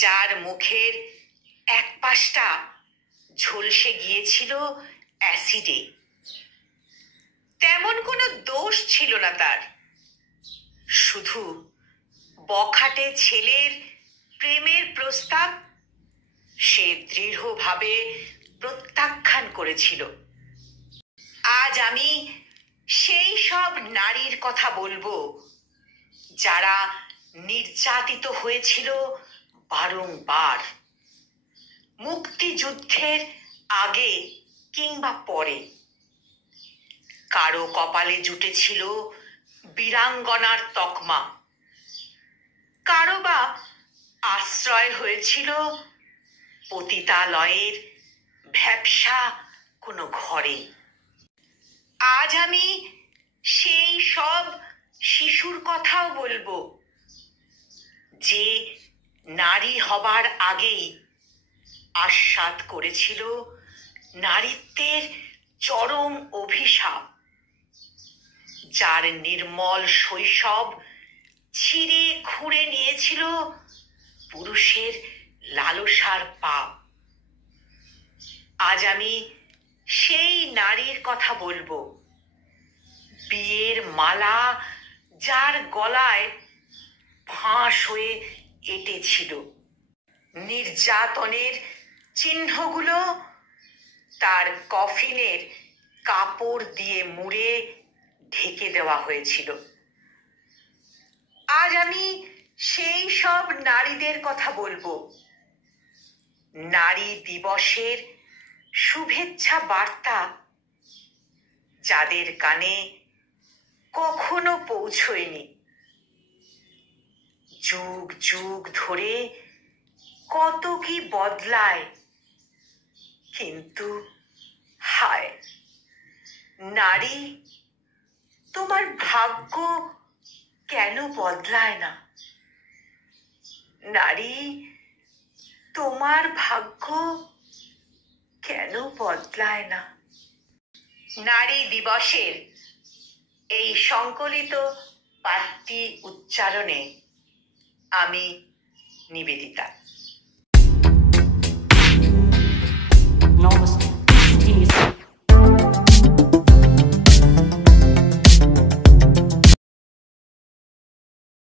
যার মুখের এক পাশটা ঝলসে গিয়েছিল অ্যাসিডে। তেমন কোনো দোষ ছিল না তার, শুধু বখাটে ছেলের প্রেমের প্রস্তাব সে দৃঢ়ভাবে প্রত্যাখ্যান করেছিল। আজ আমি সেই সব নারীর কথা বলবো যারা নির্যাতিত হয়েছিল বারংবার, মুক্তিযুদ্ধের আগে কিংবা পরে। কারো কপালে জুটেছিল বীরাঙ্গনার তকমা, কারো বা আশ্রয় হয়েছিল পতিতালয়ের ভ্যাপসা কোনো ঘরে। আজ আমি সেই সব শিশুর কথাও বলবো যে নারী হবার আগেই আস্বাদ করেছিল নারীত্বের চরম অভিশাপ, যার নির্মল শৈশব ছিঁড়ে খুঁড়ে নিয়েছিল পুরুষের লালসার পাপ। আজ আমি সেই নারীর কথা বলবো বিয়ের মালা যার গলায় ফাঁস হয়ে এঁটেছিল, নির্যাতনের চিহ্নগুলো তার কফিনের কাপড় দিয়ে মুড়ে ঢেকে দেওয়া হয়েছিল। আজ আমি সেই সব নারীদের কথা বলবো নারী দিবসের শুভেচ্ছা বার্তা যাদের কানে কখনো পৌঁছয়নি। যুগ যুগ ধরে কত কি বদলায়, কিন্তু হায় নারী, তোমার ভাগ্য কেন বদলায় না? নারী, তোমার ভাগ্য কেন বদলায় না? নারী দিবসের এই সংকলিত পাঠটি উচ্চারণে আমি নিবেদিতা। Namaste.